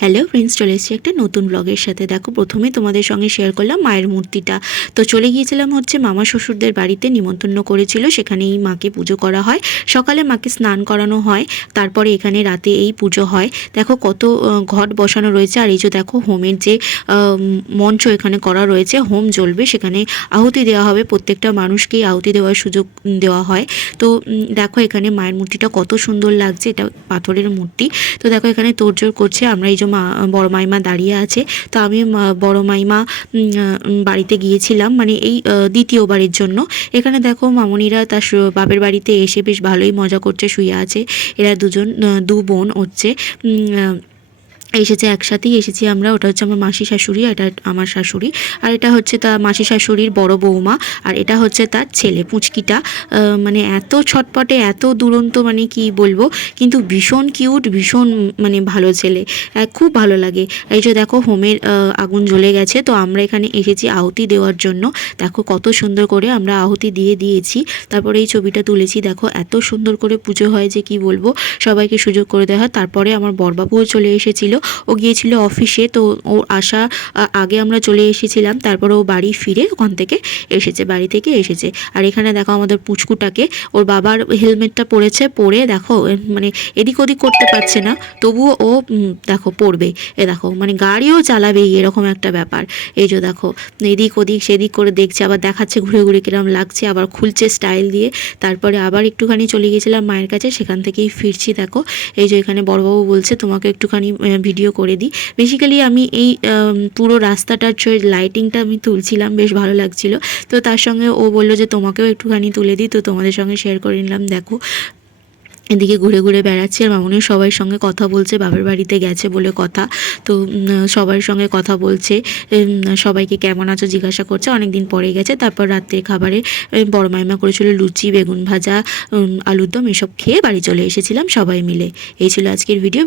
Hello friends চলে এসেছি একটা নতুন ব্লগের সাথে। দেখো, প্রথমে তোমাদের সঙ্গে শেয়ার করলাম মায়ের মূর্তিটা। তো চলে গিয়েছিলাম হচ্ছে মামা শ্বশুরদের বাড়িতে নিমন্ত্রণ করেছিল, সেখানেই মাকে পুজো করা হয়। সকালে মাকে স্নান করানো হয়, তারপরে এখানে রাতে এই পুজো হয়। দেখো, কত ঘট বসানো রয়েছে, আর এই যে দেখো, হোমের যে মঞ্চ এখানে করা রয়েছে, হোম জ্বলবে, সেখানে আহুতি দেওয়া হবে। প্রত্যেকটা মানুষকেই আহুতি দেওয়ার সুযোগ দেওয়া হয়। তো দেখো, এখানে মায়ের মূর্তিটা কত সুন্দর লাগছে, এটা পাথরের মূর্তি। তো দেখো, এখানে তোড়জোড় করছে, আমরা এই যে মা, বড় মাইমা দাঁড়িয়ে আছে। তো আমি বড় মাইমা বাড়িতে গিয়েছিলাম মানে এই দ্বিতীয়বারের জন্য। এখানে দেখো মামনিরা তার বাপের বাড়িতে এসে বেশ ভালোই মজা করছে, শুয়ে আছে। এরা দুজন দু বোন হচ্ছে। এসেছে একসাথেই, এসেছি আমরা, ওটা হচ্ছে আমার মাসি শাশুড়ি এটা আমার শাশুড়ি, আর এটা হচ্ছে তার মাসি শাশুড়ির বড় বৌমা, আর এটা হচ্ছে তার ছেলে পুচকিটা। মানে এত ছটপটে, এত দুরন্ত মানে কি বলব, কিন্তু ভীষণ কিউট, ভীষণ মানে ভালো ছেলে খুব ভালো লাগে। এই যে দেখো, হোমের আগুন জ্বলে গেছে, তো আমরা এখানে এসেছি আহুতি দেওয়ার জন্য। দেখো কত সুন্দর করে আমরা আহুতি দিয়ে দিয়েছি, তারপরে এই ছবিটা তুলেছি। দেখো এত সুন্দর করে পুজো হয় যে কি বলব, সবাইকে সুযোগ করে দেওয়া হয়। তারপরে আমার বরবাবুও চলে এসেছিল ও গিয়েছিল অফিসে, তো ও আসা আগে আমরা চলে এসেছিলাম, তারপরে ও বাড়ি ফিরে ওখান থেকে এসেছে, বাড়ি থেকে এসেছে। আর এখানে দেখো আমাদের পুচকুটাকে, ওর বাবার হেলমেটটা পরেছে, পরে দেখো মানে এদিক ওদিক করতে পারছে না, তবুও ও দেখো পড়বে। এ দেখো মানে গাড়িও চালাবে এরকম একটা ব্যাপার। এই যে দেখো, এদিক ওদিক সেদিক করে দেখছে, আবার দেখাচ্ছে, ঘুরে ঘুরে কিরম লাগছে, আবার খুলছে স্টাইল দিয়ে। তারপরে আবার একটুখানি চলে গেছিলাম মায়ের কাছে, সেখান থেকেই ফিরছি, দেখো। এই যে এখানে বড়বাবু বলছে, তোমাকে একটুখানি ভিডিও করে দিই। বেসিক্যালি আমি এই পুরো রাস্তাটার লাইটিংটা আমি তুলছিলাম, বেশ ভালো লাগছিল। তো তার সঙ্গে ও বলল যে, তোমাকেও একটুখানি তুলে দিই। তো তোমাদের সঙ্গে শেয়ার করে নিলাম। দেখো, এদিকে ঘুরে ঘুরে বেড়াচ্ছে আর মামুনি সবার সঙ্গে কথা বলছে বাপের বাড়িতে গেছে বলে কথা। তো সবার সঙ্গে কথা বলছে সবাইকে কেমন আছো জিজ্ঞাসা করছে। অনেক দিন পরে গেছে, তারপর রাত্রের খাবারে বড় মাইমা করেছিল লুচি, বেগুন ভাজা আলুর দম, এসব খেয়ে বাড়ি চলে এসেছিলাম সবাই মিলে। এই ছিল আজকের ভিডিও